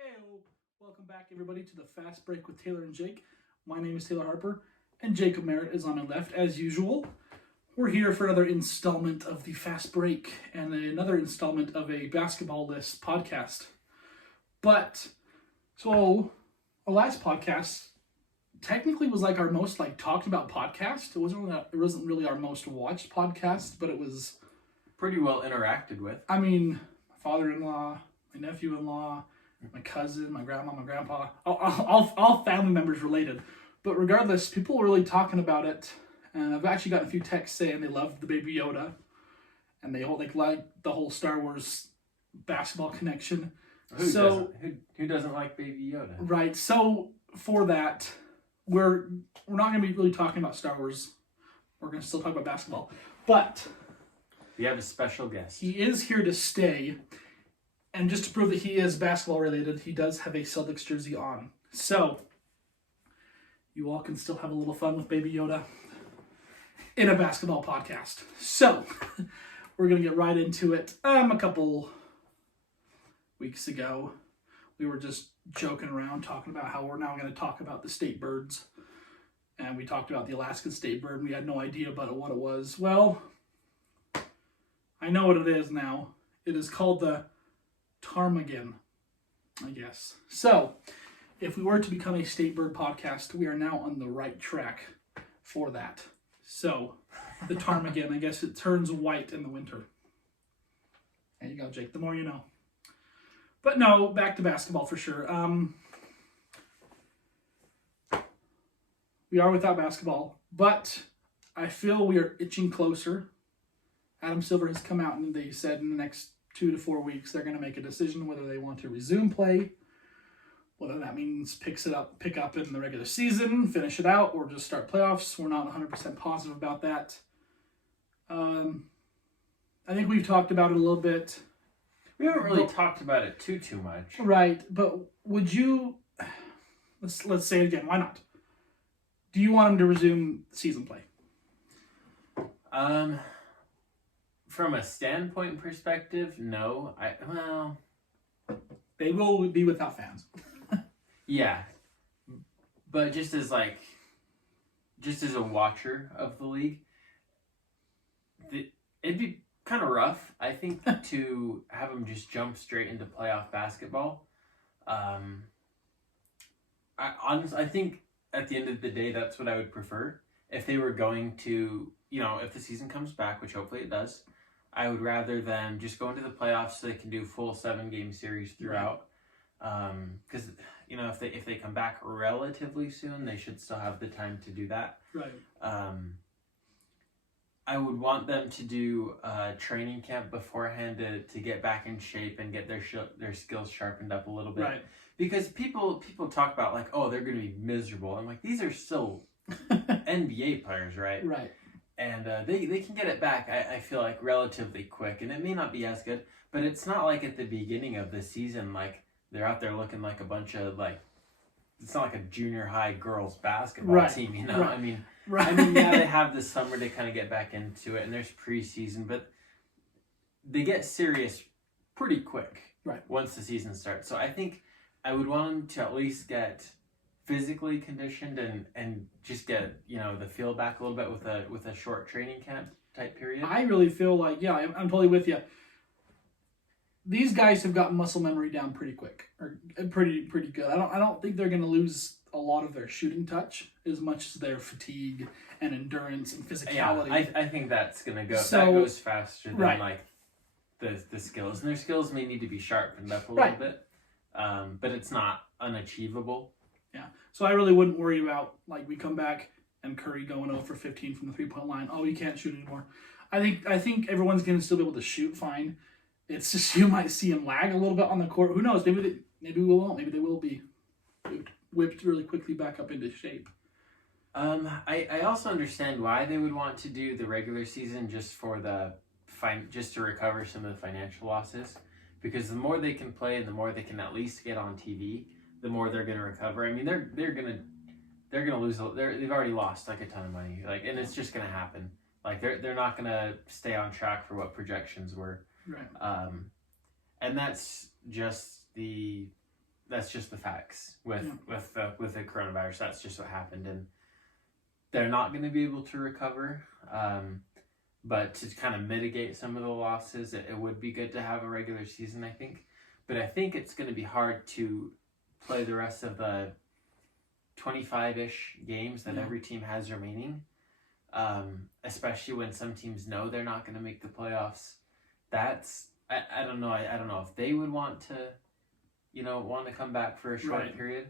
Heyo! Welcome back, everybody, to the Fast Break with Taylor and Jake. My name is Taylor Harper, and Jacob Merritt is on my left, as usual. We're here for another installment of the Fast Break and another installment of a Basketball List podcast. So our last podcast technically was like our most talked about podcast. It wasn't really our most watched podcast, but it was pretty well interacted with. I mean, my father-in-law, my nephew-in-law, my cousin, my grandma, my grandpa, all family members related. But regardless, people were really talking about it. And I've actually gotten a few texts saying they loved the Baby Yoda. And they all like the whole Star Wars basketball connection. Who doesn't like Baby Yoda? Right. So for that, we're not going to be really talking about Star Wars. We're going to still talk about basketball. But we have a special guest. He is here to stay. And just to prove that he is basketball related, he does have a Celtics jersey on. So, you all can still have a little fun with Baby Yoda in a basketball podcast. So, we're going to get right into it. A couple weeks ago, we were just joking around talking about how we're now going to talk about the state birds. And we talked about the Alaskan state bird, and we had no idea about what it was. Well, I know what it is now. It is called the ptarmigan, I guess. So, if we were to become a state bird podcast, we are now on the right track for that. So, the ptarmigan, I guess it turns white in the winter. There you go, Jake. The more you know. But no, back to basketball for sure. We are without basketball, but I feel we are itching closer. Adam Silver has come out and they said in the next 2 to 4 weeks, they're going to make a decision whether they want to resume play, whether that means pick up in the regular season, finish it out, or just start playoffs. We're not 100% positive about that. I think we've talked about it a little bit. We haven't really talked about it too much. Right, but would you, let's say it again, why not? Do you want them to resume season play? From a standpoint perspective, no. They will be without fans. Yeah. But just as a watcher of the league, it'd be kind of rough, I think, to have them just jump straight into playoff basketball. I think at the end of the day, that's what I would prefer. If they were going to, if the season comes back, which hopefully it does, I would rather them just go into the playoffs so they can do full 7-game series throughout. Because if they come back relatively soon, they should still have the time to do that. Right. I would want them to do training camp beforehand to get back in shape and get their skills sharpened up a little bit. Right. Because people talk about they're going to be miserable. I'm like, these are still NBA players, right? Right. And they can get it back, I feel like, relatively quick. And it may not be as good, but it's not like at the beginning of the season, they're out there looking like a bunch of, it's not like a junior high girls basketball team, Right. I mean, Right. Yeah, they have the summer to kind of get back into it, and there's preseason, but they get serious pretty quick once the season starts. So I think I would want them to at least get physically conditioned and just get the feel back a little bit with a short training camp type period. I really feel like I'm totally with you. These guys have got muscle memory down pretty quick, or pretty good. I don't think they're going to lose a lot of their shooting touch as much as their fatigue and endurance and physicality. Yeah, I think that's going to go. So, that goes faster than the skills, and their skills may need to be sharpened up a little bit, but it's not unachievable. Yeah, so I really wouldn't worry about we come back and Curry going 0 for 15 from the 3-point line. Oh, he can't shoot anymore. I think everyone's going to still be able to shoot fine. It's just you might see him lag a little bit on the court. Who knows? Maybe we won't. Maybe they will be whipped really quickly back up into shape. I also understand why they would want to do the regular season just for just to recover some of the financial losses, because the more they can play and the more they can at least get on TV, the more they're going to recover. I mean, they're going to lose. They've already lost a ton of money, and it's just going to happen. They're not going to stay on track for what projections were. Right. And that's just the that's just the facts with the coronavirus. That's just what happened, and they're not going to be able to recover. But to kind of mitigate some of the losses, it would be good to have a regular season, I think. But I think it's going to be hard to play the rest of the 25-ish games that every team has remaining, especially when some teams know they're not going to make the playoffs. I don't know. I don't know if they would want to come back for a short period.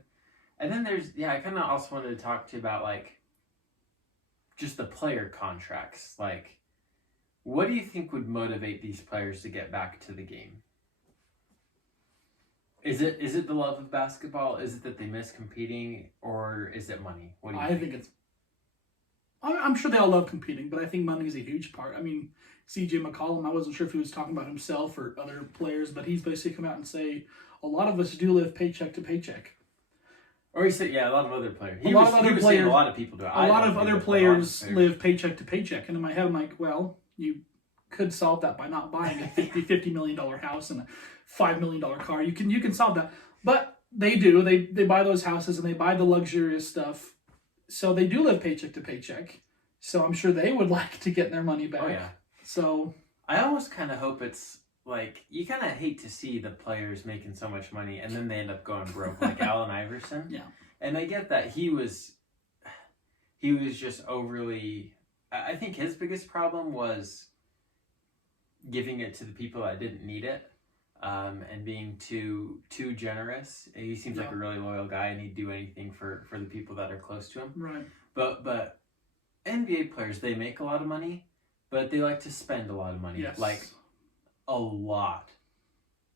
And then I kind of also wanted to talk to you about like just the player contracts. Like, what do you think would motivate these players to get back to the game? Is it the love of basketball? Is it that they miss competing, or is it money? What do you think? I think it's. I'm sure they all love competing, but I think money is a huge part. I mean, C.J. McCollum, I wasn't sure if he was talking about himself or other players, but he's basically come out and say a lot of us do live paycheck to paycheck. Or he said, a lot of other players. A lot of other people do it. A lot of other players live paycheck to paycheck. And in my head, I'm like, well, you could solve that by not buying a $50 million house and a $5 million car. You can solve that. But they do. They buy those houses and they buy the luxurious stuff. So they do live paycheck to paycheck. So I'm sure they would like to get their money back. Oh, yeah. So I almost kind of hope it's like, you kind of hate to see the players making so much money and then they end up going broke, like Allen Iverson. Yeah. And I get that he was just overly, I think his biggest problem was giving it to the people that didn't need it, and being too generous. He seems like a really loyal guy, and he'd do anything for the people that are close to him. Right. But NBA players, they make a lot of money, but they like to spend a lot of money. Yes. Like a lot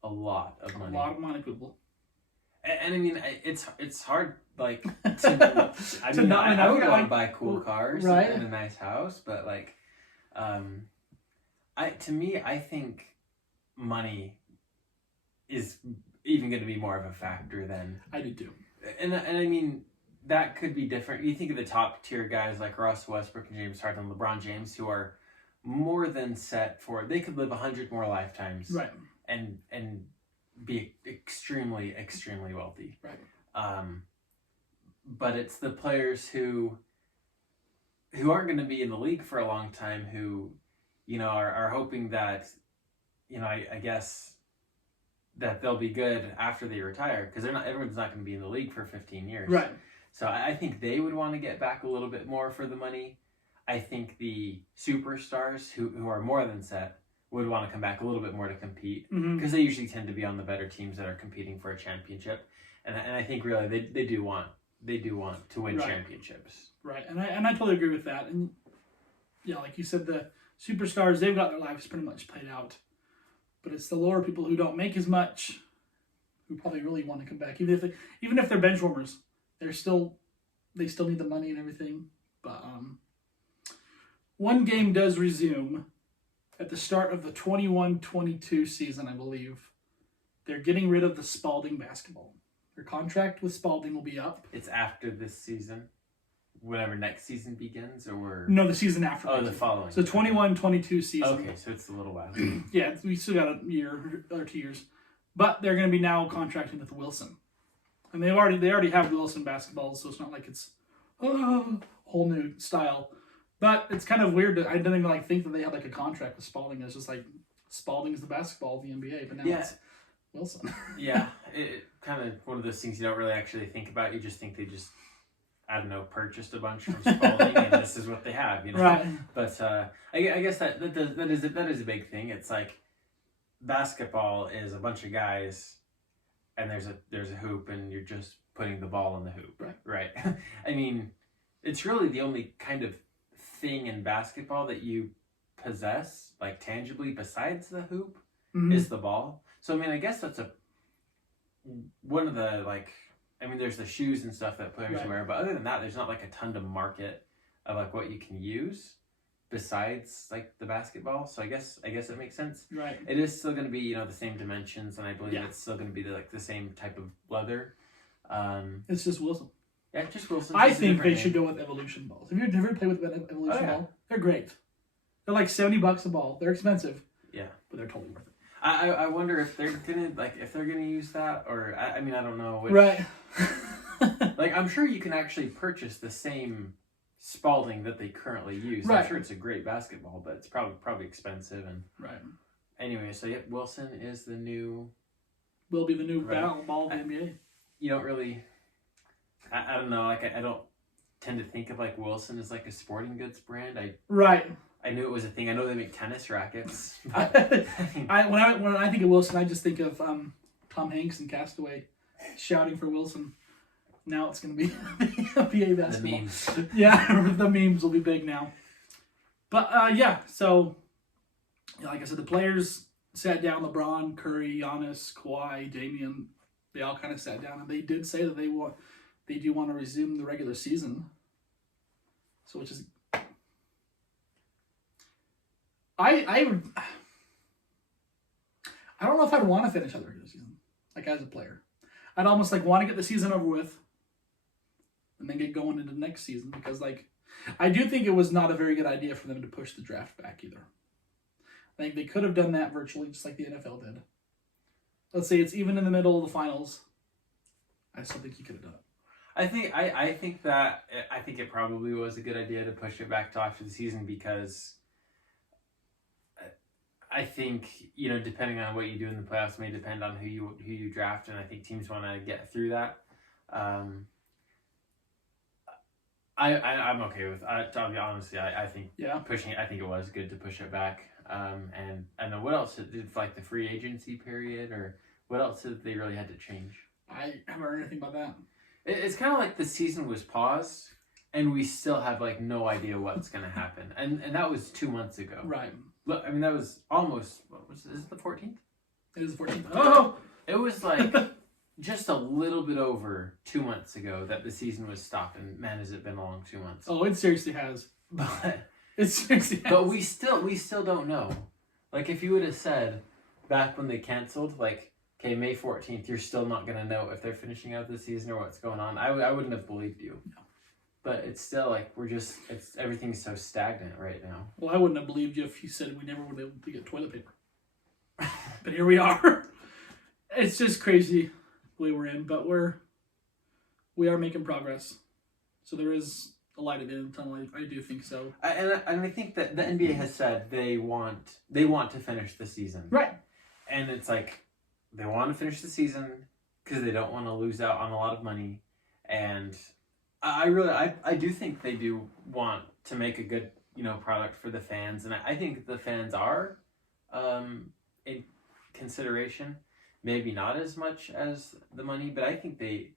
of money. A lot of money, people. And I mean, it's hard, like, to I would want to buy cool cars and a nice house, but like, I think money is even going to be more of a factor than I do too. And I mean, that could be different. You think of the top tier guys like Russ Westbrook and James Harden, LeBron James, who are more than set for, they could live 100 more lifetimes, right? And be extremely wealthy, right? But it's the players who aren't going to be in the league for a long time, who are hoping that I guess that they'll be good after they retire, because everyone's not going to be in the league for 15 years, right? So I think they would want to get back a little bit more for the money. I think the superstars who are more than set would want to come back a little bit more to compete, because they usually tend to be on the better teams that are competing for a championship, and I think really they do want to win championships, right? And I totally agree with that. And yeah, like you said, the superstars, they've got their lives pretty much played out, but it's the lower people who don't make as much who probably really want to come back, even if they're bench warmers. They still need the money and everything. But one game does resume at the start of the 21-22 season, I believe. They're getting rid of the Spalding basketball. Their contract with Spalding will be up. It's after this season, whenever next season begins, or no, the season after. Oh, the following. So 21-22 season. Okay, so it's a little while. Yeah, we still got a year or 2 years, but they're going to be now contracting with Wilson, and they already have Wilson basketball, so it's not like it's a whole new style. But it's kind of weird. I didn't even think that they had a contract with Spalding. It's just like Spalding's the basketball of the NBA, but now it's Wilson. Yeah, it kind of one of those things you don't really actually think about. You just think they just, I don't know, purchased a bunch from Spalding and this is what they have, Right. But I guess that is a big thing. It's like basketball is a bunch of guys, and there's a hoop, and you're just putting the ball in the hoop. Right. I mean, it's really the only kind of thing in basketball that you possess, like tangibly, besides the hoop, is the ball. So I mean, I guess that's one of the there's the shoes and stuff that players wear, but other than that, there's not a ton to market of what you can use besides the basketball. So I guess it makes sense. Right. It is still going to be the same dimensions, and I believe it's still going to be the same type of leather. It's just Wilson. Yeah, just Wilson. I think they should go with Evolution balls. Have you ever played with Evolution ball? They're great. They're $70 a ball. They're expensive. Yeah, but they're totally worth it. I wonder if they're gonna use that, or I mean I don't know. Right. Like I'm sure you can actually purchase the same Spalding that they currently use. Right. I'm sure it's a great basketball, but it's probably expensive. And Right. anyway, so yeah, Wilson is the new. Will be the new Right. ball of the NBA. You don't really. I don't know. Like I don't tend to think of like Wilson as like a sporting goods brand. Right. I knew it was a thing. I know they make tennis rackets. I, But, when I think of Wilson, I just think of Tom Hanks and Castaway shouting for Wilson. Now it's going to be NBA basketball. the memes. Yeah, the memes will be big now. But yeah, so like I said, the players sat down. LeBron, Curry, Giannis, Kawhi, Damian. They all kind of sat down, and they did say that they do want to resume the regular season. So which is. I don't know if I'd want to finish out the regular season, like as a player. I'd almost like want to get the season over with, and then get going into the next season because like I do think it was not a very good idea for them to push the draft back either. Like they could have done that virtually, just like the NFL did. Let's say it's even in the middle of the finals. I still think you could have done it. I think it probably was a good idea to push it back to after the season because. I think, depending on what you do in the playoffs may depend on who you draft, and I think teams want to get through that. I'm okay with. I'll be honest, I think pushing it. I think it was good to push it back. And then what else did like the free agency period, or what else did they really had to change? I haven't heard anything about that. It's kind of like the season was paused, and we still have like no idea what's going to happen, and that was 2 months ago. Right. Look, I mean, that was almost, is it the 14th? It is the 14th. Oh! It was like just a little bit over 2 months ago that the season was stopped, and man, has it been a long 2 months. Oh, it seriously has. It seriously has. But we still don't know. Like, if you would have said back when they canceled, like, okay, May 14th, you're still not going to know if they're finishing out the season or what's going on, I wouldn't have believed you. No. But it's still like everything's so stagnant right now. Well, I wouldn't have believed you if you said we never would be able to get toilet paper. But here we are. It's just crazy the way we're in, but we are making progress. So there is a light at the end of the tunnel. I do think so. And I think that the NBA has said they want to finish the season. Right. And it's like they want to finish the season because they don't want to lose out on a lot of money, and I do think they do want to make a good, product for the fans. And I think the fans are in consideration. Maybe not as much as the money, but I think they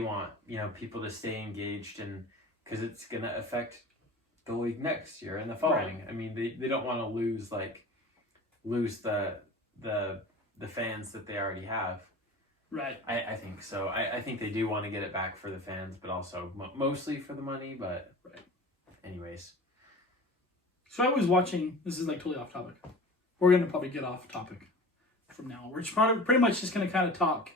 want, people to stay engaged, and because it's going to affect the league next year and the following. Right. I mean, they don't want to lose the fans that they already have. Right. I think so. I think they do want to get it back for the fans, but also mostly for the money. But anyways. So I was watching, this is like totally off topic. We're going to probably get off topic from now. We're just pretty much just going to kind of talk.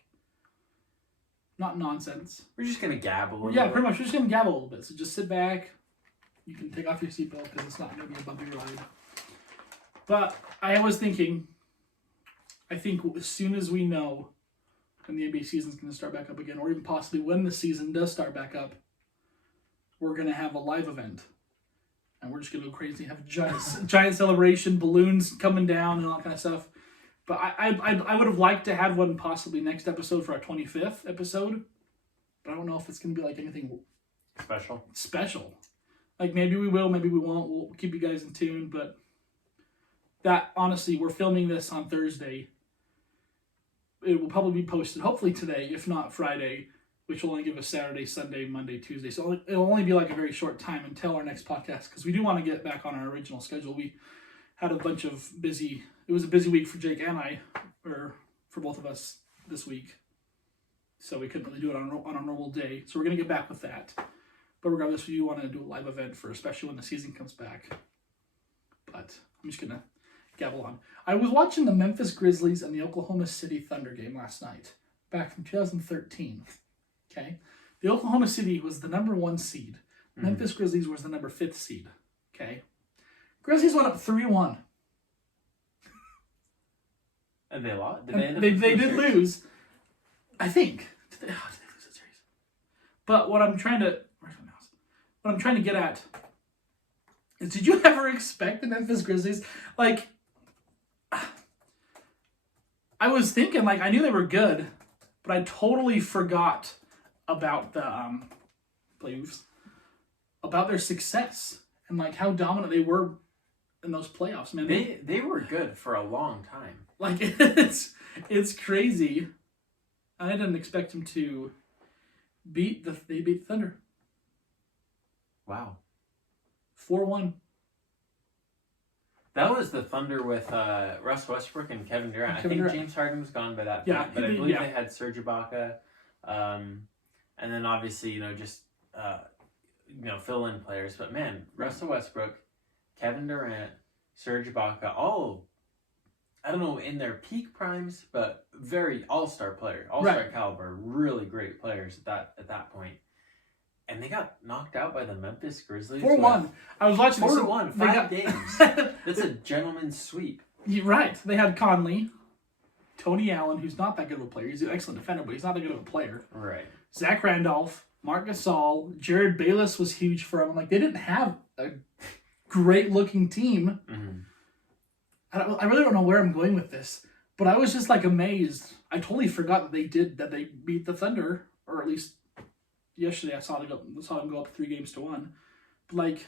Not nonsense. We're just going to gabble. Yeah, pretty much. We're just going to gabble a little bit. So just sit back. You can take off your seatbelt because it's not going to be a bumpy ride. But I was thinking, I think as soon as we know when the NBA season is going to start back up again, or even possibly when the season does start back up, we're going to have a live event. And we're just going to go crazy, have a giant celebration, balloons coming down and all that kind of stuff. But I would have liked to have one possibly next episode for our 25th episode. But I don't know if it's going to be like anything special. Like maybe we will, maybe we won't. We'll keep you guys in tune. But that, honestly, we're filming this on Thursday. It will probably be posted, hopefully today, if not Friday, which will only give us Saturday, Sunday, Monday, Tuesday. So it'll only be like a very short time until our next podcast, because we do want to get back on our original schedule. We had a bunch of it was a busy week for Jake and I, or for both of us this week. So we couldn't really do it on a normal day. So we're going to get back with that. But regardless, we do want to do a live event especially when the season comes back. But I'm just going to gabble on. I was watching the Memphis Grizzlies and the Oklahoma City Thunder game last night, back from 2013. Okay? The Oklahoma City was the number 1 seed. Mm-hmm. Memphis Grizzlies was the number 5th seed. Okay? Grizzlies went up 3-1. And they lost. Did And they end up they with the did series? lose. I think. Did they lose that series? But what I'm trying to get at is, did you ever expect the Memphis Grizzlies? Like, I was thinking, like, I knew they were good, but I totally forgot about the playoffs, about their success and like how dominant they were in those playoffs. Man, They were good for a long time. like it's crazy. I didn't expect them to beat the Thunder Wow. 4-1. That was the Thunder with Russ Westbrook and Kevin Durant. I think Durant. James Harden was gone by that point, Yeah, but I believe yeah. they had Serge Ibaka, and then obviously just fill-in players. But man, Russell Westbrook, Kevin Durant, Serge Ibaka, all, I don't know, in their peak primes, but very all-star caliber, really great players at that point. And they got knocked out by the Memphis Grizzlies. 4-1. I was watching 4-1, they 5 games. That's a gentleman's sweep. You're right. They had Conley, Tony Allen, who's not that good of a player. He's an excellent defender, but he's not that good of a player. Right. Zach Randolph, Marc Gasol, Jared Bayless was huge for them. Like, they didn't have a great-looking team. Mm-hmm. I really don't know where I'm going with this, but I was just like amazed. I totally forgot that they beat the Thunder, or at least yesterday I saw them go up 3-1. But like,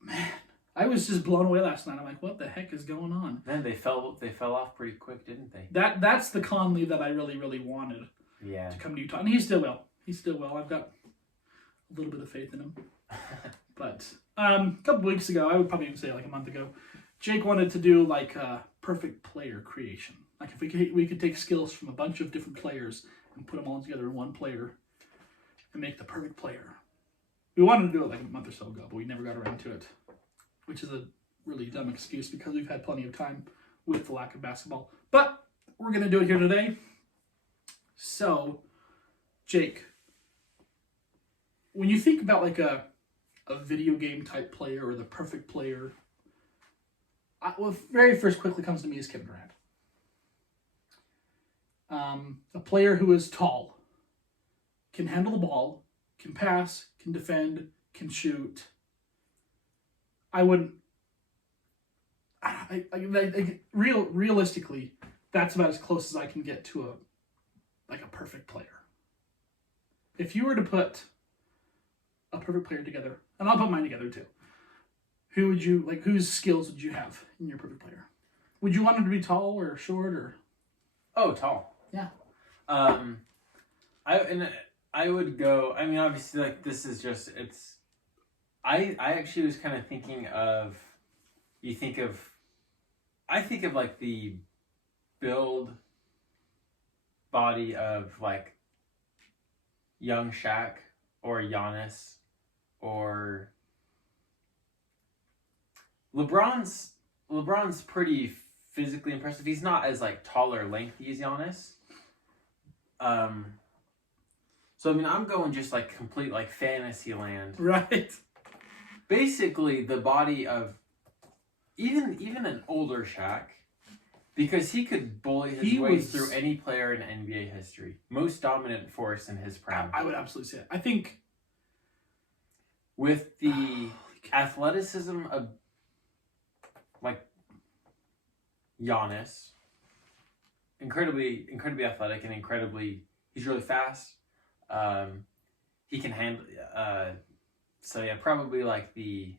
man, I was just blown away last night. I'm like, what the heck is going on? Man, they fell off pretty quick, didn't they? That's the Conley that I really, really wanted to come to Utah, and he still will. I've got a little bit of faith in him. But a couple weeks ago, I would probably even say like a month ago, Jake wanted to do like a perfect player creation. Like if we could take skills from a bunch of different players and put them all together in one player and make the perfect player. We wanted to do it like a month or so ago, but we never got around to it, which is a really dumb excuse because we've had plenty of time with the lack of basketball. But we're going to do it here today. So, Jake, when you think about like a video game type player or the perfect player, what very first quickly comes to me is Kevin Durant. A player who is tall, can handle the ball, can pass, can defend, can shoot. Realistically, that's about as close as I can get to a perfect player. If you were to put a perfect player together, and I'll put mine together too, whose skills would you have in your perfect player? Would you want him to be tall or short or? Oh, tall. Yeah. I would go. I mean, obviously, like this is just it's. I actually was kind of thinking of. I think of like the build body of like young Shaq or Giannis or LeBron's pretty physically impressive. He's not as like tall or lengthy as Giannis. So I mean, I'm going just like complete like fantasy land. Right. Basically, the body of even an older Shaq, because he could bully his way through any player in NBA history. Most dominant force in his prime. I would absolutely say it. I think with the athleticism of like Giannis, incredibly athletic and he's really fast. He can handle. So yeah, probably like the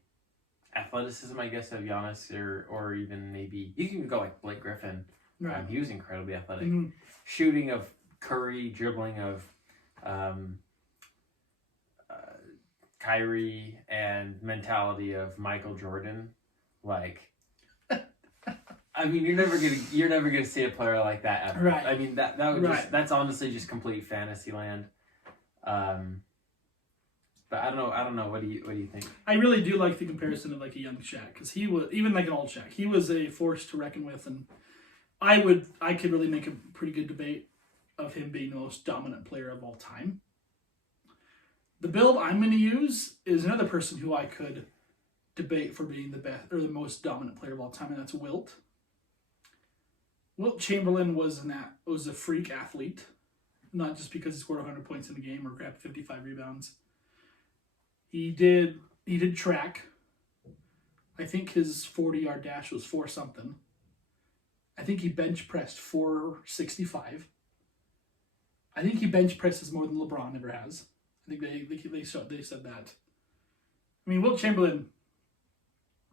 athleticism, I guess, of Giannis, or even maybe you can go like Blake Griffin. right. He was incredibly athletic. Mm-hmm. Shooting of Curry, dribbling of Kyrie, and mentality of Michael Jordan. Like, I mean, you're never gonna see a player like that ever. Right. I mean, that would Right. that's honestly just complete fantasy land. But I don't know. What do you think? I really do like the comparison of like a young Shaq, because he was, even like an old Shaq, he was a force to reckon with, and I could really make a pretty good debate of him being the most dominant player of all time. The build I'm going to use is another person who I could debate for being the best or the most dominant player of all time, and that's Wilt. Wilt Chamberlain was a freak athlete, not just because he scored 100 points in a game or grabbed 55 rebounds. He did track. I think his 40-yard dash was 4 something. I think he bench pressed 465. I think he bench presses more than LeBron ever has. I think they said that. I mean, Wilt Chamberlain.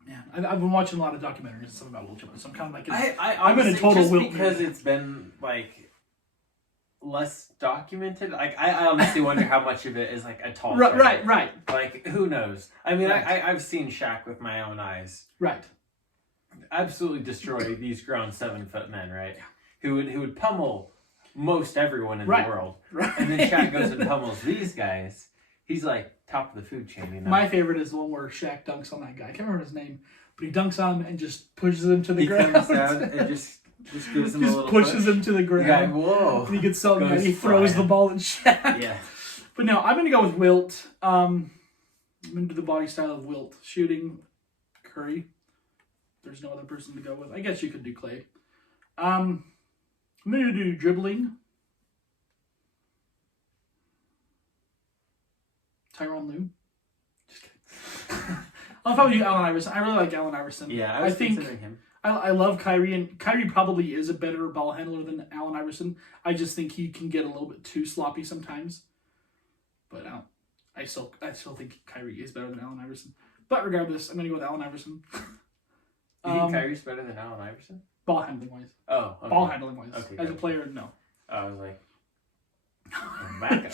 Man, I've been watching a lot of documentaries and stuff about Wilt Chamberlain, so I'm kind of like, I'm in a total just Wilt because mood. it's been like less documented. Like I honestly wonder how much of it is like a tall. Right. Like who knows? I mean, Right. I've seen Shaq with my own eyes. Right. Absolutely destroy these grown 7-foot men, right? Who would pummel most everyone in the world. Right. And then Shaq goes and pummels these guys. He's like top of the food chain, you know. My favorite is the one where Shaq dunks on that guy. I can't remember his name, but he dunks on him and just pushes him to the ground. He comes down and just gives him a little pushes push. him to the ground. The guy, whoa. And he gets so mad Goes he throws flying. the ball at Shaq. Yeah. But no, I'm gonna go with Wilt. I'm into the body style of Wilt. Shooting, Curry. There's no other person to go with. I guess you could do Clay. I'm gonna do dribbling. Tyronn Lue. Just kidding. I'll probably do Allen Iverson. I really like Allen Iverson. Yeah, I was think considering him. I love Kyrie, and Kyrie probably is a better ball handler than Allen Iverson. I just think he can get a little bit too sloppy sometimes. But I still think Kyrie is better than Allen Iverson. But regardless, I'm gonna go with Allen Iverson. You think Kyrie's better than Allen Iverson? Ball handling wise. Oh, okay. Ball handling wise. Okay, As a gotcha. player, no. I was like, back up.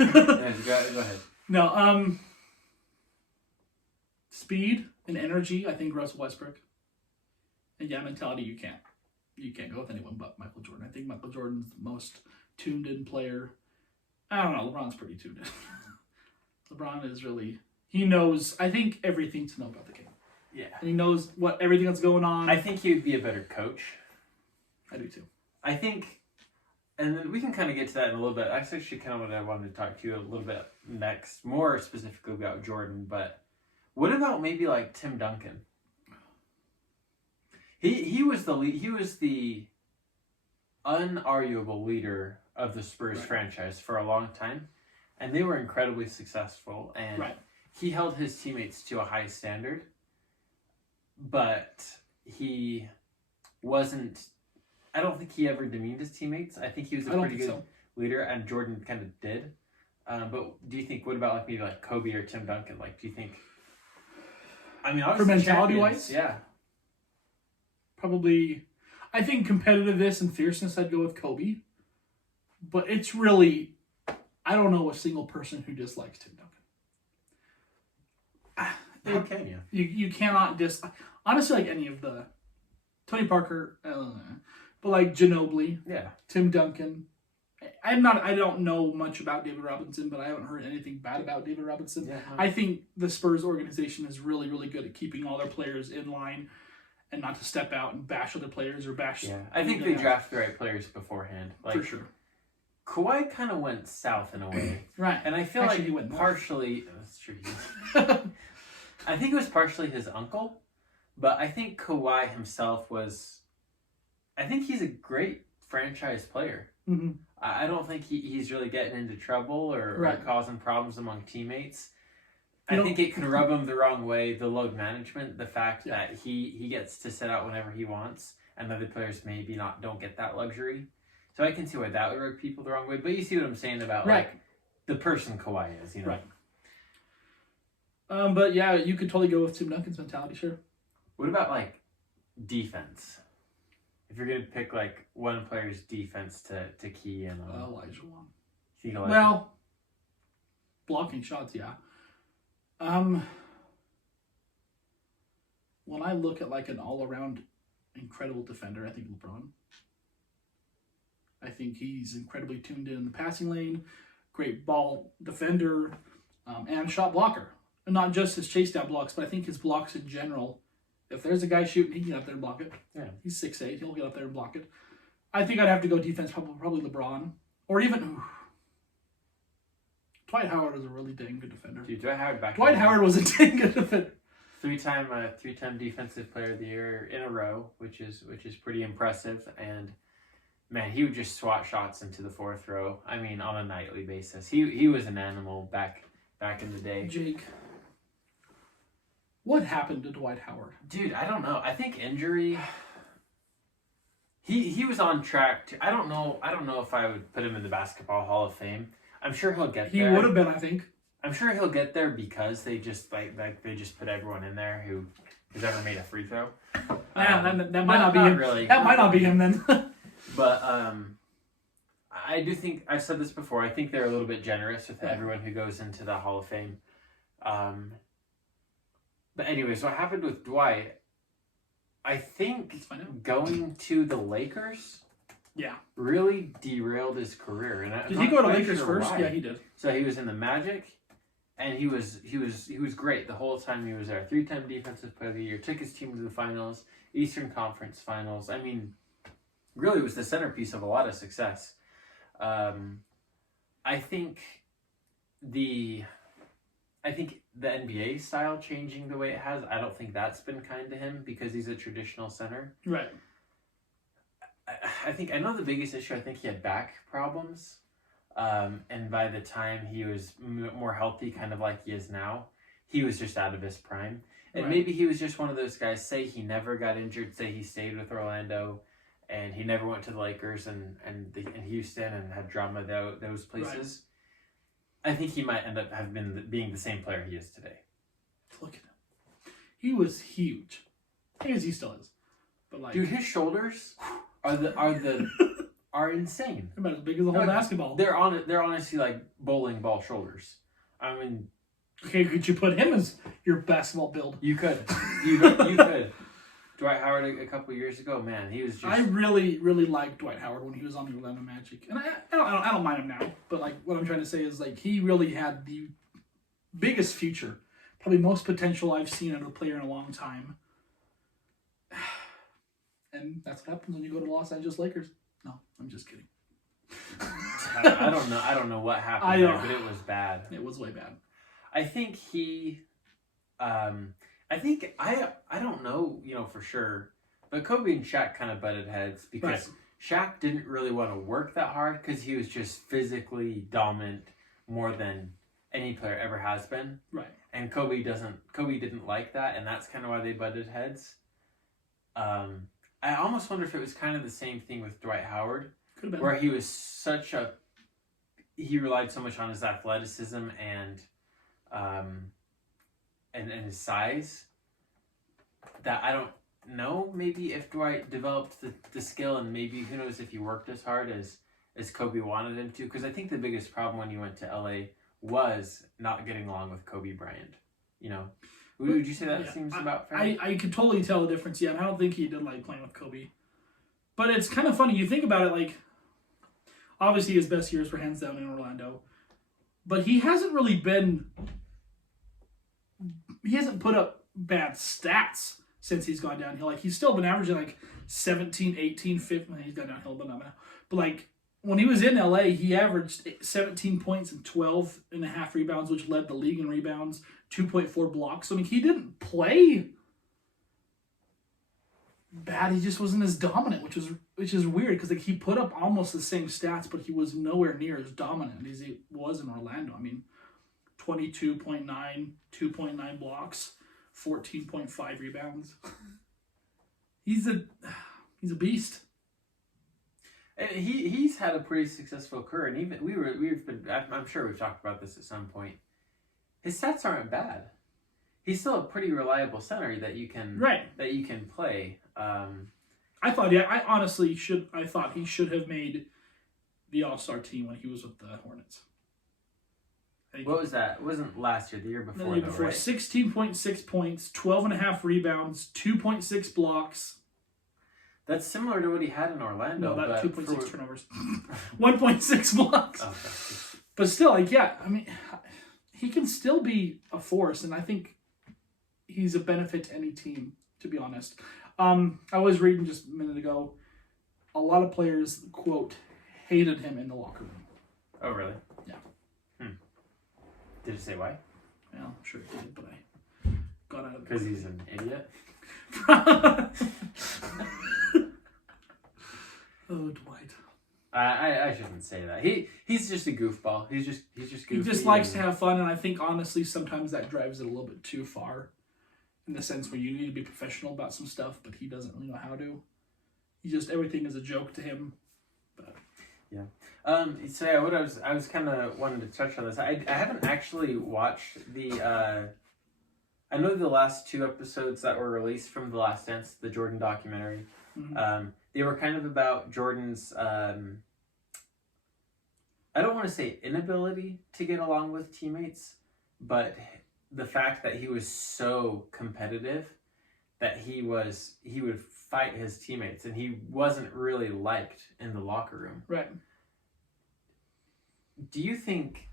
Yeah, go ahead. No. Speed and energy. I think Russell Westbrook. And yeah, mentality. You can't go with anyone but Michael Jordan. I think Michael Jordan's the most tuned in player. I don't know. LeBron's pretty tuned in. LeBron is really. He knows. I think everything to know about the game. Yeah. And he knows everything that's going on. I think he would be a better coach. I do too. I think, and then we can kind of get to that in a little bit. That's actually kind of what I wanted to talk to you a little bit next, more specifically about Jordan. But what about maybe like Tim Duncan? He was the unarguable leader of the Spurs franchise for a long time, and they were incredibly successful. And he held his teammates to a high standard, but he wasn't. I don't think he ever demeaned his teammates. I think he was a pretty good leader, and Jordan kind of did. But do you think? What about like maybe like Kobe or Tim Duncan? Like, do you think? I mean, obviously, for mentality wise, yeah. Probably, I think competitiveness and fierceness, I'd go with Kobe. But it's really, I don't know a single person who dislikes Tim Duncan. How can you? You cannot honestly, like any of the Tony Parker, but like Ginobili, Tim Duncan. I don't know much about David Robinson, but I haven't heard anything bad about David Robinson. Yeah. I think the Spurs organization is really, really good at keeping all their players in line and not to step out and bash other players or bash. Yeah, I think they draft the right players beforehand. Like, for sure. Kawhi kind of went south in a way. Right. And I feel Actually, like he went north. partially, that's true. I think it was partially his uncle, but I think Kawhi himself I think he's a great franchise player. Mm-hmm. I don't think he's really getting into trouble or causing problems among teammates. I think it could rub him the wrong way, the load management, the fact that he gets to sit out whenever he wants, and other players maybe don't get that luxury. So I can see why that would rub people the wrong way. But you see what I'm saying about like the person Kawhi is, you know? Right. But yeah, you could totally go with Tim Duncan's mentality, sure. What about like defense? If you're gonna pick like one player's defense to key in on, Elijah Wan. Well, blocking shots, yeah. When I look at like an all-around incredible defender, I think LeBron. I think he's incredibly tuned in the passing lane, great ball defender, and shot blocker. And not just his chase down blocks, but I think his blocks in general. If there's a guy shooting, he can get up there and block it. Yeah. He's 6'8", he'll get up there and block it. I think I'd have to go defense, probably LeBron. Or even... Dwight Howard was a really dang good defender. Dude, Dwight Howard was a dang good defender. Three-time Defensive Player of the Year in a row, which is pretty impressive. And man, he would just swat shots into the fourth row. I mean, on a nightly basis. He was an animal back in the day. Jake, what happened to Dwight Howard? Dude, I don't know. I think injury. He was on track to. I don't know if I would put him in the Basketball Hall of Fame. I'm sure he'll get He there. would have been, I think. I'm sure he'll get there because they just they just put everyone in there who has ever made a free throw. Yeah, that might not be him. Really. That might not be him then. But I do think I've said this before. I think they're a little bit generous with everyone who goes into the Hall of Fame. But anyways, what happened with Dwight? I think Let's find out. going to the Lakers, really derailed his career. And Did he go to Lakers first? Why. Yeah, he did. So he was in the Magic, and he was great the whole time he was there. 3-time Defensive Player of the Year, took his team to the finals, Eastern Conference Finals. I mean, really was the centerpiece of a lot of success. I think the NBA style changing the way it has, I don't think that's been kind to him because he's a traditional center. Right. I know the biggest issue, I think he had back problems. And by the time he was more healthy, kind of like he is now, he was just out of his prime. And Right. maybe he was just one of those guys, say he never got injured, say he stayed with Orlando, and he never went to the Lakers and Houston and had drama those places. Right. I think he might end up being the same player he is today. Look at him. He was huge. I guess he still is. But like, dude, his shoulders are insane. They're about as big as a whole basketball. They're honestly like bowling ball shoulders. I mean, okay, could you put him as your basketball build? You could. You could. Dwight Howard a couple years ago, man, he was just. I really, really liked Dwight Howard when he was on the Orlando Magic, and I don't mind him now. But like, what I'm trying to say is like he really had the biggest future, probably most potential I've seen out of a player in a long time. And that's what happens when you go to the Los Angeles Lakers. No, I'm just kidding. I don't know what happened there, but it was bad. It was way bad. I think I don't know, for sure, but Kobe and Shaq kind of butted heads because Shaq didn't really want to work that hard because he was just physically dominant more than any player ever has been. Right. And Kobe didn't like that, and that's kind of why they butted heads. I almost wonder if it was kind of the same thing with Dwight Howard, where he was he relied so much on his athleticism and his size that I don't know maybe if Dwight developed the skill, and maybe who knows if he worked as hard as Kobe wanted him to, because I think the biggest problem when he went to LA was not getting along with Kobe Bryant. Would you say that seems about fair? I could totally tell the difference. Yeah, I don't think he did like playing with Kobe. But it's kind of funny. You think about it, like, obviously his best years were hands down in Orlando. But he hasn't really he hasn't put up bad stats since he's gone downhill. Like, he's still been averaging like 17, 18, 15. He's gone downhill, but not now. But like, when he was in LA, he averaged 17 points and 12.5 rebounds, which led the league in rebounds, 2.4 blocks. I mean, he didn't play bad. He just wasn't as dominant, which is weird because like he put up almost the same stats, but he was nowhere near as dominant as he was in Orlando. I mean, 22.9, 2.9 blocks, 14.5 rebounds. He's a beast. He's had a pretty successful career, and even I'm sure we've talked about this at some point. His stats aren't bad. He's still a pretty reliable center that you can play. I thought he should have made the All-Star team when he was with the Hornets. What was that? It wasn't last year, the year before. The year before, right? 16.6 points, 12.5 rebounds, 2.6 blocks. That's similar to what he had in Orlando. No, that 2.6 turnovers. 1.6 blocks. Okay. But still, I mean, he can still be a force, and I think he's a benefit to any team, to be honest. I was reading just a minute ago, a lot of players, quote, hated him in the locker room. Oh, really? Yeah. Did it say why? Well, I'm sure it did, but got out of Because he's an idiot. Oh, Dwight. I shouldn't say that. He's just a goofball. He's just goofy. He just likes to have fun, and I think honestly sometimes that drives it a little bit too far, in the sense where you need to be professional about some stuff, but he doesn't really know how to. He just everything is a joke to him. But yeah. So yeah, what I was kind of wanting to touch on this. I haven't actually watched the. I know the last 2 episodes that were released from The Last Dance, the Jordan documentary. Mm-hmm. They were kind of about Jordan's. I don't want to say inability to get along with teammates, but the fact that he was so competitive that he would fight his teammates, and he wasn't really liked in the locker room. Right. Do you think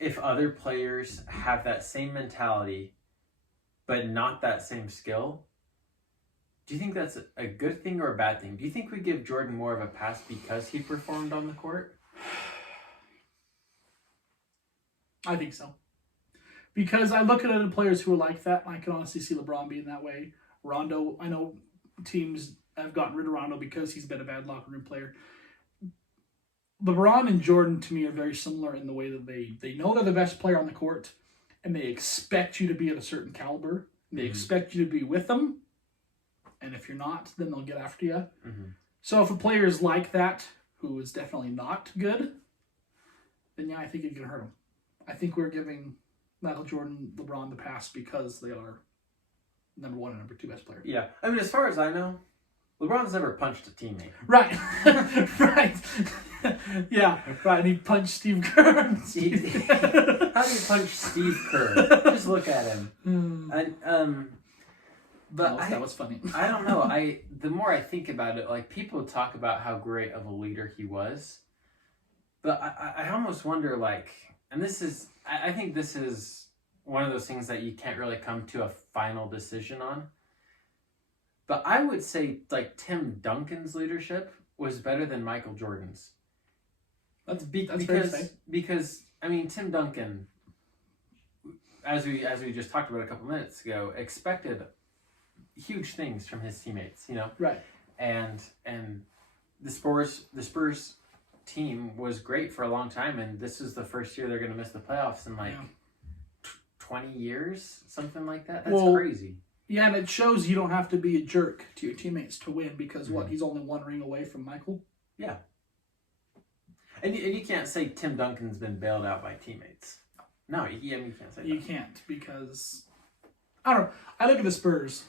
if other players have that same mentality but not that same skill, do you think that's a good thing or a bad thing? Do you think we give Jordan more of a pass because he performed on the court? I think so. Because I look at other players who are like that, and I can honestly see LeBron being that way. Rondo, I know teams have gotten rid of Rondo because he's been a bad locker room player. LeBron and Jordan, to me, are very similar in the way that they know they're the best player on the court, and they expect you to be of a certain caliber. They expect you to be with them, and if you're not, then they'll get after you. Mm-hmm. So if a player is like that, who is definitely not good, then yeah, I think it can hurt him. I think we're giving Michael Jordan, LeBron the pass because they are number 1 and number 2 best player. Yeah. I mean, as far as I know, LeBron's never punched a teammate. Right. Right. Yeah, right. And he punched Steve Kerr. How do you punch Steve Kerr? Just look at him. And but that was funny. I don't know. The more I think about it, like people talk about how great of a leader he was, but I almost wonder, like, and this is I think this is one of those things that you can't really come to a final decision on. But I would say like Tim Duncan's leadership was better than Michael Jordan's. That's fair to say. Because I mean Tim Duncan, as we just talked about a couple minutes ago, expected huge things from his teammates, you know. Right. And the Spurs team was great for a long time, and this is the first year they're going to miss the playoffs in like 20 years, something like that. That's crazy. Yeah, and it shows you don't have to be a jerk to your teammates to win because he's only 1 ring away from Michael. Yeah. And you can't say Tim Duncan's been bailed out by teammates. No, you can't say that. You can't because, I don't know, I look at the Spurs,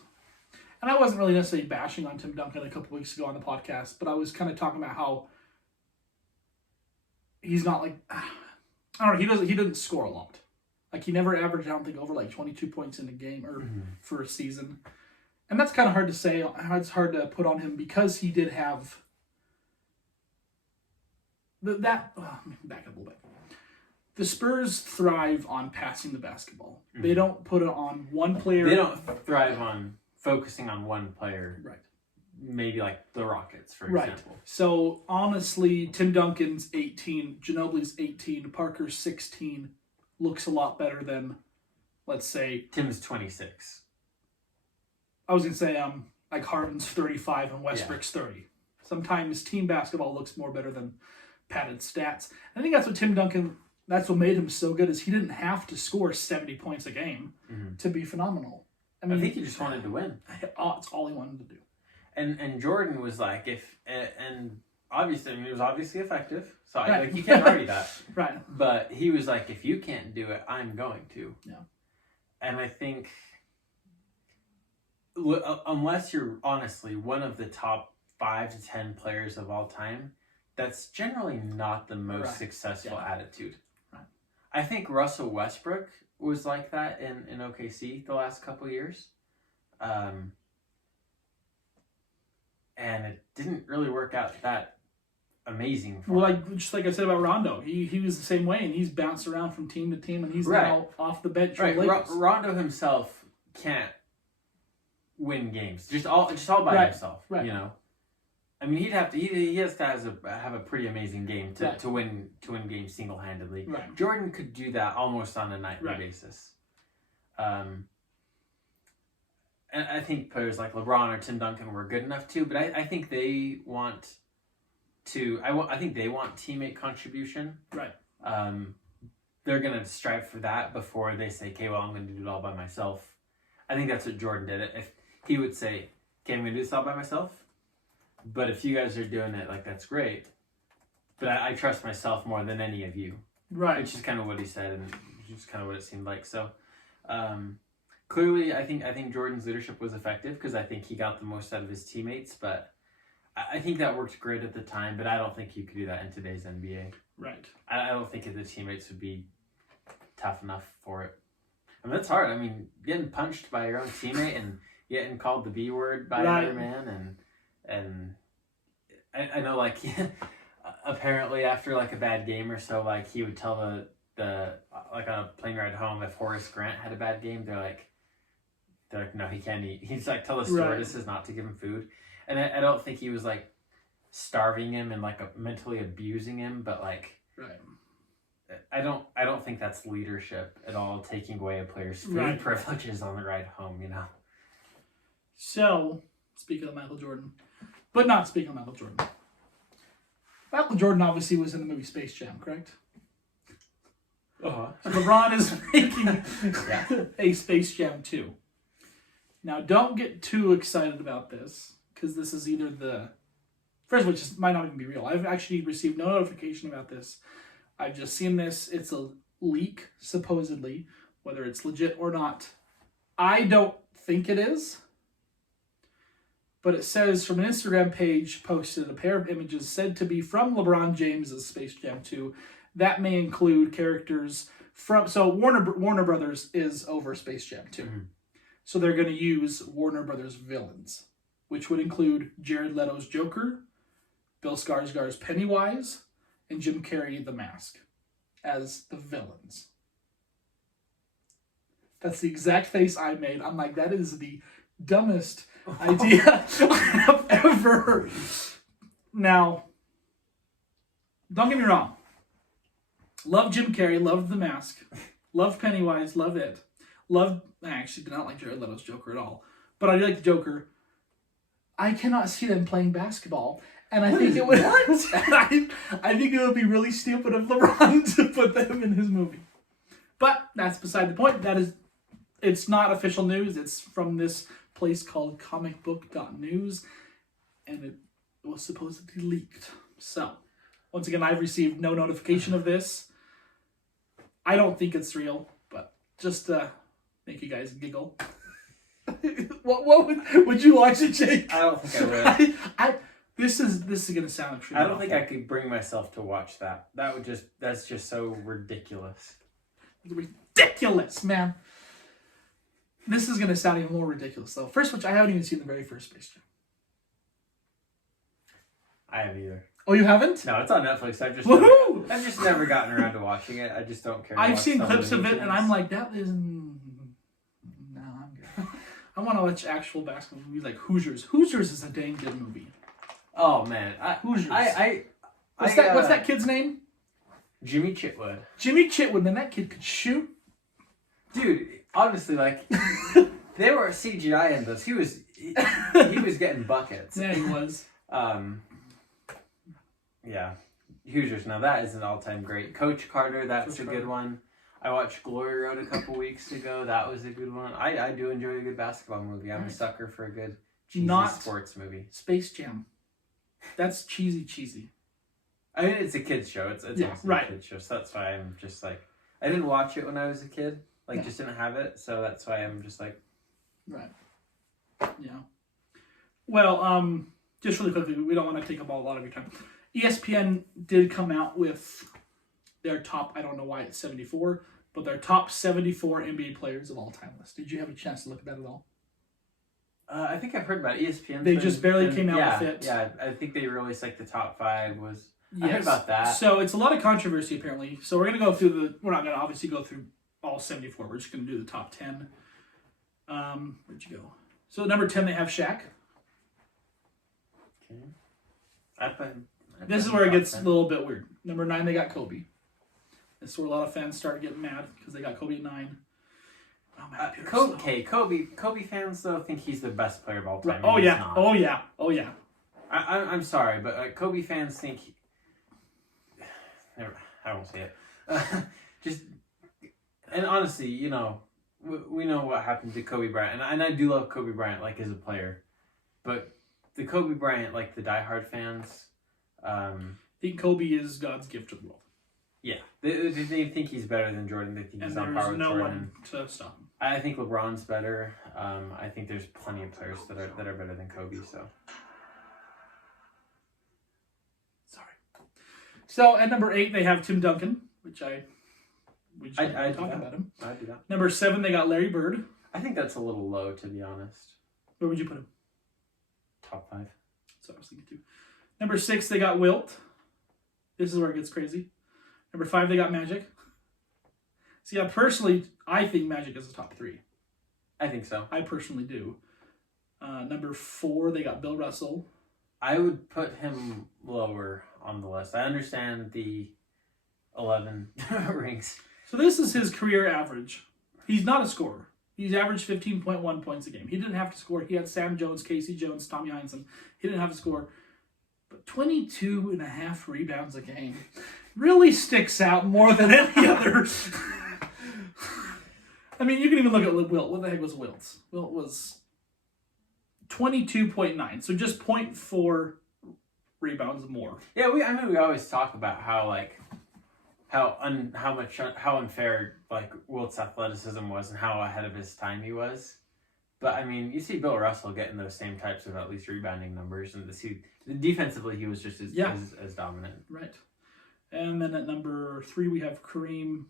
and I wasn't really necessarily bashing on Tim Duncan a couple weeks ago on the podcast, but I was kind of talking about how he's not like, I don't know, he doesn't score a lot. Like, he never averaged, I don't think, over like 22 points in a game or for a season. And that's kind of hard to say. It's hard to put on him because he did have back up a little bit. The Spurs thrive on passing the basketball. Mm-hmm. They don't put it on one player. They don't thrive on focusing on one player. Right. Maybe like the Rockets, for example. So, honestly, Tim Duncan's 18, Ginobili's 18, Parker's 16 looks a lot better than, let's say... Tim's 26. I was going to say, like Harden's 35 and Westbrook's 30. Sometimes team basketball looks more better than padded stats. I think that's what Tim Duncan... That's what made him so good, is he didn't have to score 70 points a game to be phenomenal. I mean, I think he just wanted to win. It's all he wanted to do. And Jordan was like, and obviously, I mean, it was obviously effective. So like, you can't argue that. Right. But he was like, if you can't do it, I'm going to. Yeah. And I think, unless you're honestly one of the top 5 to 10 players of all time, that's generally not the most successful attitude. Right. I think Russell Westbrook was like that in OKC the last couple of years. And it didn't really work out that amazing for him. Just like I said about Rondo, he was the same way, and he's bounced around from team to team, and he's now off the bench. Right, Rondo himself can't win games, just all by himself. Right. You know, I mean, he has to have a pretty amazing game to win games single handedly. Right. Jordan could do that almost on a nightly basis. And I think players like LeBron or Tim Duncan were good enough too, but I think they want I think they want teammate contribution. Right. They're gonna strive for that before they say, okay, well, I'm gonna do it all by myself. I think that's what Jordan did. If he would say, okay, I'm gonna do this all by myself, but if you guys are doing it, like, that's great. But I trust myself more than any of you. Right. Which is kind of what he said, and which is kind of what it seemed like. So, clearly, I think Jordan's leadership was effective because I think he got the most out of his teammates. But I think that worked great at the time. But I don't think you could do that in today's NBA. Right. I don't think the teammates would be tough enough for it. I mean, that's hard. I mean, getting punched by your own teammate and getting called the B word by another man, and I know, like, apparently after like a bad game or so, like, he would tell the like on a plane ride home, if Horace Grant had a bad game, they're like no, he can't eat. He's like, tell the stewardesses not to give him food, and I don't think he was like starving him and like mentally abusing him, but like, right. I don't think that's leadership at all, taking away a player's food privileges on the ride home, you know. So, speaking of Michael Jordan, but not speaking of Michael Jordan. Michael Jordan obviously was in the movie Space Jam, correct? Uh-huh. So LeBron is making a Space Jam 2. Now, don't get too excited about this, because this is either the... First of all, it just might not even be real. I've actually received no notification about this. I've just seen this. It's a leak, supposedly, whether it's legit or not. I don't think it is. But it says from an Instagram page posted a pair of images said to be from LeBron James' Space Jam 2. That may include characters from... So Warner Brothers is over Space Jam 2. Mm-hmm. So they're going to use Warner Brothers villains, which would include Jared Leto's Joker, Bill Skarsgård's Pennywise, and Jim Carrey the Mask as the villains. That's the exact face I made. I'm like, that is the dumbest idea I have ever heard. Now, don't get me wrong. Love Jim Carrey, love The Mask, love Pennywise, love it. I actually did not like Jared Leto's Joker at all, but I do like the Joker. I cannot see them playing basketball. And I think it would. I think it would be really stupid of LeBron to put them in his movie. But that's beside the point. It's not official news. It's from this place called comicbook.news, and it was supposedly leaked. So, once again, I've received no notification of this. I don't think it's real, but just to make you guys giggle. What would you watch it, Jake? I don't think I would. This is gonna sound extremely I don't think I could bring myself to watch that. That's just so ridiculous. Ridiculous, man. This is gonna sound even more ridiculous though. First, which I haven't even seen the very first Space Jam. I haven't either. Oh, you haven't? No, it's on Netflix. I've just never gotten around to watching it. I just don't care. I've seen clips of it, and I'm like, that is... No, I'm good. I want to watch actual basketball movies like Hoosiers. Hoosiers is a dang good movie. Oh, man. Hoosiers. What's that kid's name? Jimmy Chitwood. Jimmy Chitwood, man, that kid could shoot. Dude, honestly, like, they were CGI in this. He was getting buckets. Yeah, he was. Yeah. Hoosiers. Now, that is an all-time great. Coach Carter, that's a good one. I watched Glory Road a couple weeks ago. That was a good one. I do enjoy a good basketball movie. I'm a sucker for a good cheesy sports movie. Space Jam. That's cheesy. I mean, it's a kid's show. It's a kid's show. So that's why I'm just like... I didn't watch it when I was a kid. Just didn't have it. So that's why I'm just like... Right. Yeah. Well, just really quickly, we don't want to take up a lot of your time. ESPN did come out with their top, I don't know why it's 74, but their top 74 NBA players of all time list. Did you have a chance to look at that at all? I think I've heard about ESPN. They just barely came out with it. Yeah, I think they released like the top 5 was... Yes. I heard about that. So it's a lot of controversy apparently. So we're going to go through we're not going to obviously go through all 74. We're just going to do the top 10. Where'd you go? So number 10, they have Shaq. Okay. This is where it gets a little bit weird. Number 9, they got Kobe. This is where a lot of fans started getting mad because they got Kobe at 9. Oh, man, Pierce, Kobe fans though think he's the best player of all time. Oh and he's yeah. not. Oh yeah. Oh yeah. I'm sorry, but Kobe fans think. I won't say it. Just and honestly, you know, we know what happened to Kobe Bryant, and I do love Kobe Bryant like as a player, but the Kobe Bryant like the diehard fans. I think Kobe is God's gift to the world. Yeah, they think he's better than Jordan. They think he's on par there's with no Jordan. one to stop him. I think LeBron's better. I think there's plenty of players that are better than Kobe. So. Sorry. So at number 8 they have Tim Duncan, which we just I talk about him. I do that. Number 7 they got Larry Bird. I think that's a little low, to be honest. Where would you put him? Top 5. So I was thinking too. Number 6 they got Wilt. This is where it gets crazy. Number 5 they got Magic. See, I think Magic is a top 3. I think so. I personally do. Number 4 they got Bill Russell. I would put him lower on the list. I understand the 11 rings. So this is his career average. He's not a scorer. He's averaged 15.1 points a game. He didn't have to score. He had Sam Jones, Casey Jones, Tommy Heinsohn. He didn't have to score. But 22.5 rebounds a game really sticks out more than any other. I mean, you can even look at Wilt. What the heck was Wilt's? Wilt was 22.9. So just 0.4 rebounds more. Yeah, we always talk about how unfair like Wilt's athleticism was and how ahead of his time he was. But I mean, you see Bill Russell getting those same types of at least rebounding numbers, and defensively he was just as dominant. Right. And then at number 3 we have Kareem.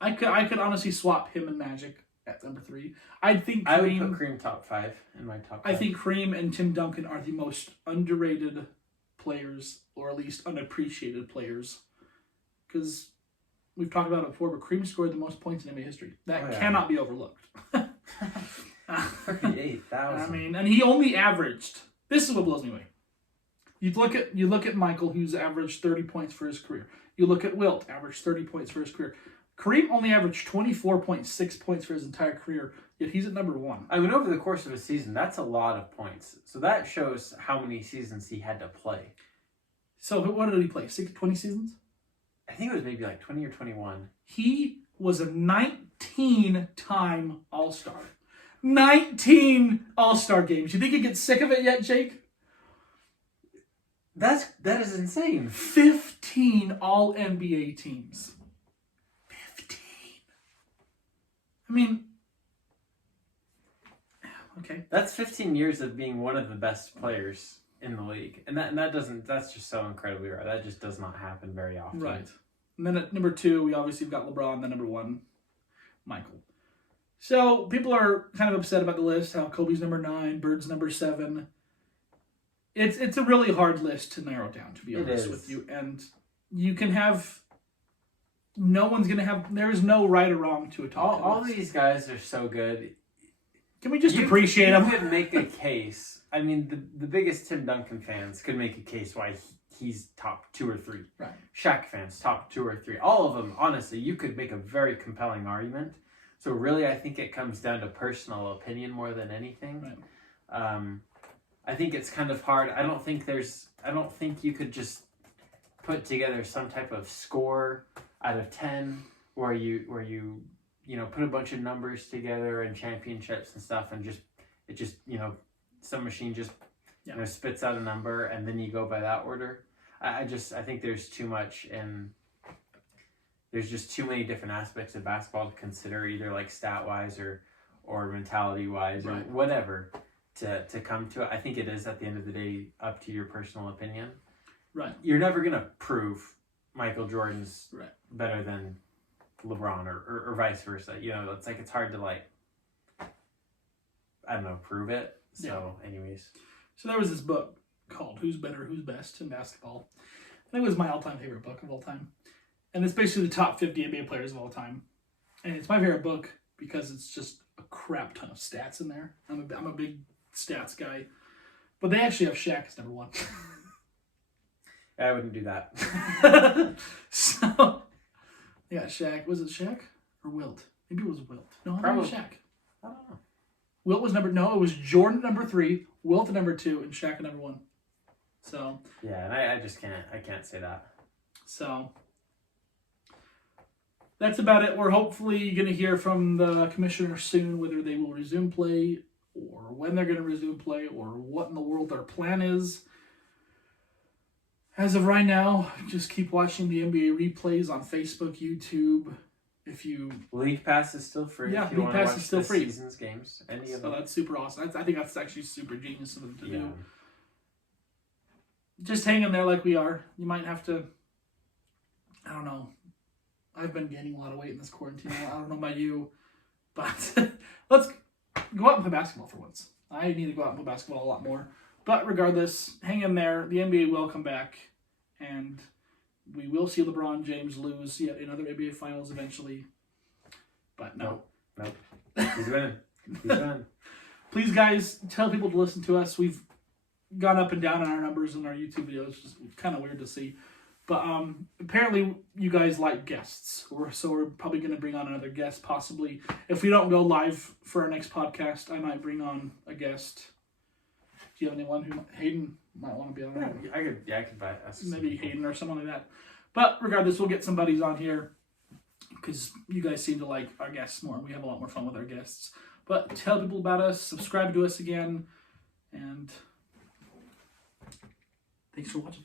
I could honestly swap him and Magic at number 3. I would put Kareem top 5 in my top 5. I think Kareem and Tim Duncan are the most underrated players, or at least unappreciated players, because we've talked about it before, but Kareem scored the most points in NBA history. That cannot be overlooked. 38,000. I mean, and he only averaged. This is what blows me away. You look at Michael, who's averaged 30 points for his career. You look at Wilt, averaged 30 points for his career. Kareem only averaged 24.6 points for his entire career, yet he's at number 1. I mean, over the course of a season, that's a lot of points. So that shows how many seasons he had to play. So what did he play? 20 seasons? I think it was maybe like 20 or 21. He was a 19-time All-Star. 19 All-Star games. You think he gets sick of it yet, Jake? That is insane. 15 All-NBA teams. 15. I mean, okay. That's 15 years of being one of the best players in the league. And that's just so incredibly rare. That just does not happen very often. Right. And then at number 2, we obviously have got LeBron. Then number 1, Michael. So people are kind of upset about the list, how Kobe's number 9, Bird's number 7. It's a really hard list to narrow down, to be honest with you. And you can have... No one's going to have... There is no right or wrong to a top 10 All list. these guys are so good. Can we just appreciate them? You could make a case. I mean, the biggest Tim Duncan fans could make a case why he's top 2 or 3. Right. Shaq fans, top 2 or 3. All of them, honestly, you could make a very compelling argument. So really, I think it comes down to personal opinion more than anything. Right. I think it's kind of hard. I don't think you could just put together some type of score out of 10 where you put a bunch of numbers together and championships and stuff, and some machine just spits out a number and then you go by that order. I think there's too much, and there's just too many different aspects of basketball to consider, either like stat wise or mentality wise or whatever, to come to it. I think it is at the end of the day up to your personal opinion. Right. You're never gonna prove Michael Jordan's better than LeBron or vice versa. It's hard to prove it. So anyways. So there was this book called Who's Better, Who's Best in Basketball. And it was my all-time favorite book of all time. And it's basically the top 50 NBA players of all time. And it's my favorite book because it's just a crap ton of stats in there. I'm a big stats guy. But they actually have Shaq as number 1. I wouldn't do that. So, they got Shaq. Was it Shaq or Wilt? Maybe it was Wilt. No, I think it was Shaq. I don't know. Wilt was it was Jordan at number 3, Wilt at number 2, and Shaq at number 1. So Yeah, and I just can't say that. So that's about it. We're hopefully going to hear from the commissioner soon whether they will resume play or when they're going to resume play or what in the world their plan is. As of right now, just keep watching the NBA replays on Facebook, YouTube. If you League Pass is still free. Yeah, if you League wanna Pass watch is still this free. Season's games, any of so them. that's super awesome. I think that's actually super genius of them to Yeah. do. Just hang in there like we are. You might have to. I don't know. I've been gaining a lot of weight in this quarantine. I don't know about you, but let's go out and play basketball for once. I need to go out and play basketball a lot more. But regardless, hang in there. The NBA will come back, and we will see LeBron James lose yet another NBA Finals eventually. But no. Nope. He's winning. He's winning. Please, guys, tell people to listen to us. We've gone up and down in our numbers in our YouTube videos. It's just kind of weird to see. But apparently you guys like guests. So we're probably going to bring on another guest, possibly. If we don't go live for our next podcast, I might bring on a guest. Do you have anyone who... Hayden might want to be on there. I could buy us. Maybe Hayden or someone like that. But regardless, we'll get some buddies on here because you guys seem to like our guests more. We have a lot more fun with our guests. But tell people about us. Subscribe to us again. And thanks for watching.